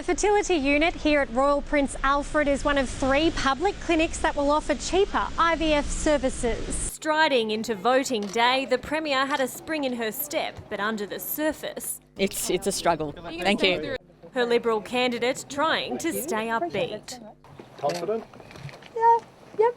The fertility unit here at Royal Prince Alfred is one of 3 public clinics that will offer cheaper IVF services. Striding into voting day, the Premier had a spring in her step, but under the surface, It's a struggle. Thank you. her Liberal candidate trying to stay upbeat. Confident? Yep.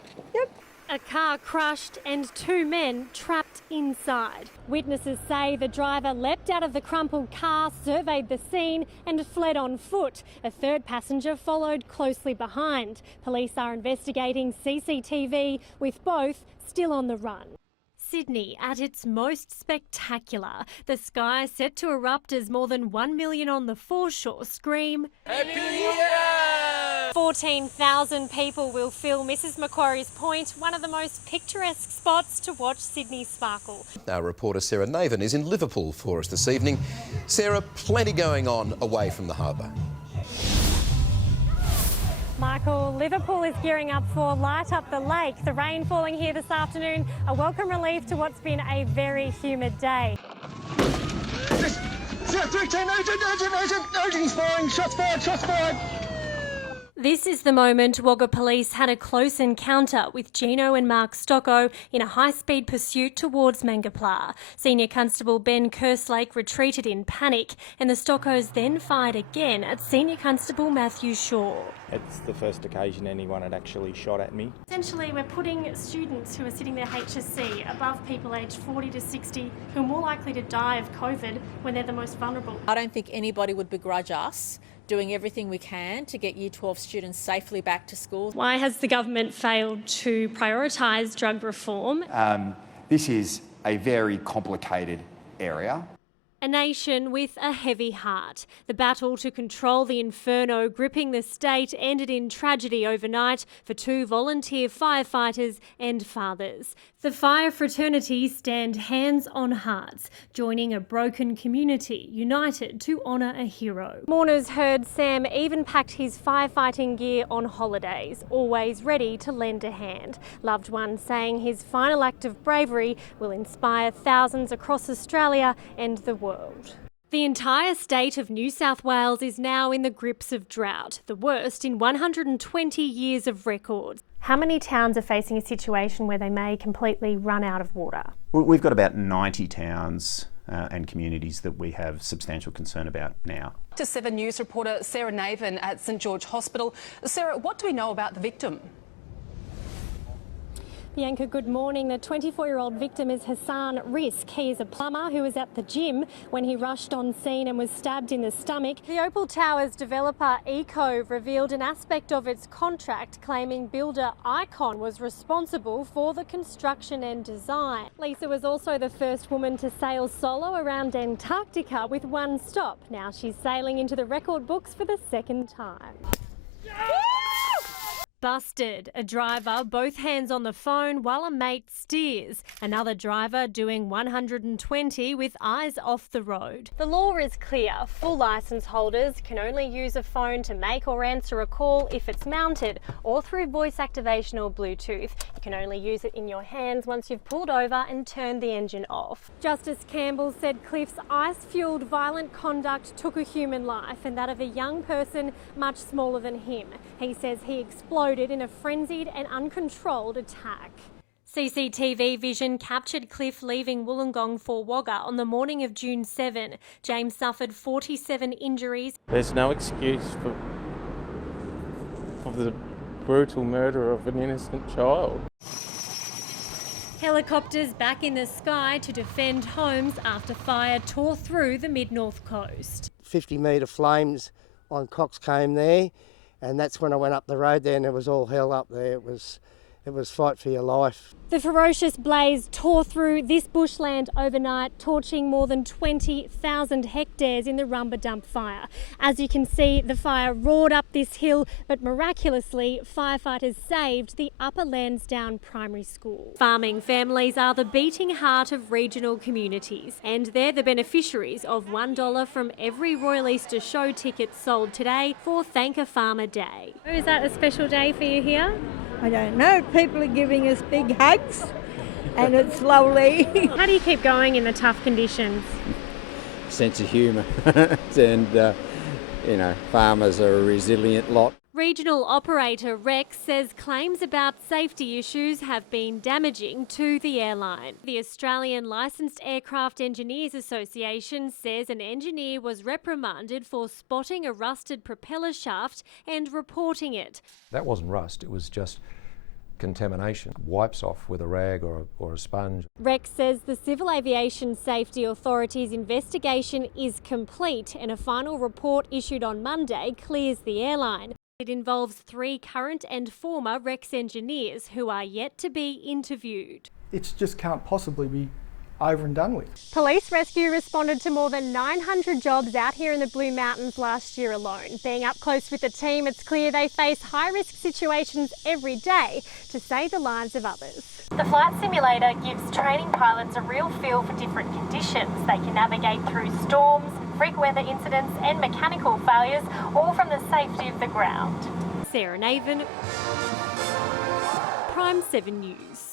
A car crushed and 2 men trapped inside. Witnesses say the driver leapt out of the crumpled car, surveyed the scene and fled on foot. A 3rd passenger followed closely behind. Police are investigating CCTV, with both still on the run. Sydney at its most spectacular. The sky set to erupt as more than 1 million on the foreshore scream, "Happy New Year!" 14,000 people will fill Mrs Macquarie's Point, one of the most picturesque spots to watch Sydney sparkle. Our reporter Sarah Navin is in Liverpool for us this evening. Sarah, plenty going on away from the harbour. Michael, Liverpool is gearing up for Light Up the Lake. The rain falling here this afternoon, a welcome relief to what's been a very humid day. 310, urgent, firing, shots fired. This is the moment Wagga Police had a close encounter with Gino and Mark Stocko in a high-speed pursuit towards Mangapla. Senior Constable Ben Kerslake retreated in panic, and the Stockos then fired again at Senior Constable Matthew Shaw. It's the first occasion anyone had actually shot at me. Essentially, we're putting students who are sitting their HSC above people aged 40 to 60 who are more likely to die of COVID when they're the most vulnerable. I don't think anybody would begrudge us doing everything we can to get Year 12 students safely back to school. Why has the government failed to prioritise drug reform? This is a very complicated area. A nation with a heavy heart. The battle to control the inferno gripping the state ended in tragedy overnight for 2 volunteer firefighters and fathers. The fire fraternity stand hands on hearts, joining a broken community united to honour a hero. Mourners heard Sam even packed his firefighting gear on holidays, always ready to lend a hand. Loved ones saying his final act of bravery will inspire thousands across Australia and the world. The entire state of New South Wales is now in the grips of drought, the worst in 120 years of records. How many towns are facing a situation where they may completely run out of water? We've got about 90 towns and communities that we have substantial concern about now. To 7 News reporter Sarah Navin at St George Hospital. Sarah, what do we know about the victim? Bianca, good morning. The 24-year-old victim is Hassan Risk. He is a plumber who was at the gym when he rushed on scene and was stabbed in the stomach. The Opal Towers developer Eco revealed an aspect of its contract claiming builder Icon was responsible for the construction and design. Lisa was also the first woman to sail solo around Antarctica with 1 stop. Now she's sailing into the record books for the 2nd time. Busted. A driver, both hands on the phone while a mate steers. Another driver doing 120 with eyes off the road. The law is clear. Full licence holders can only use a phone to make or answer a call if it's mounted or through voice activation or Bluetooth. You can only use it in your hands once you've pulled over and turned the engine off. Justice Campbell said Cliff's ice-fuelled violent conduct took a human life and that of a young person much smaller than him. He says he exploded in a frenzied and uncontrolled attack. CCTV vision captured Cliff leaving Wollongong for Wagga on the morning of June 7. James suffered 47 injuries. There's no excuse for the brutal murder of an innocent child. Helicopters back in the sky to defend homes after fire tore through the mid-north coast. 50-metre flames on Cox came there, and that's when I went up the road there and it was all hell up there. It was fight for your life. The ferocious blaze tore through this bushland overnight, torching more than 20,000 hectares in the Rumba Dump fire. As you can see, the fire roared up this hill, but miraculously, firefighters saved the Upper Lansdowne Primary School. Farming families are the beating heart of regional communities, and they're the beneficiaries of $1 from every Royal Easter Show ticket sold today for Thank a Farmer Day. Is that a special day for you here? I don't know. People are giving us big hugs and it's lovely. How do you keep going in the tough conditions? Sense of humour and farmers are a resilient lot. Regional operator Rex says claims about safety issues have been damaging to the airline. The Australian Licensed Aircraft Engineers Association says an engineer was reprimanded for spotting a rusted propeller shaft and reporting it. That wasn't rust, it was just contamination. Wipes off with a rag or a sponge. Rex says the Civil Aviation Safety Authority's investigation is complete and a final report issued on Monday clears the airline. It involves 3 current and former Rex engineers who are yet to be interviewed. It just can't possibly be over and done with. Police rescue responded to more than 900 jobs out here in the Blue Mountains last year alone. Being up close with the team, it's clear they face high-risk situations every day to save the lives of others. The flight simulator gives training pilots a real feel for different conditions. They can navigate through storms, freak weather incidents and mechanical failures, all from the safety of the ground. Sarah Navin, Prime 7 News.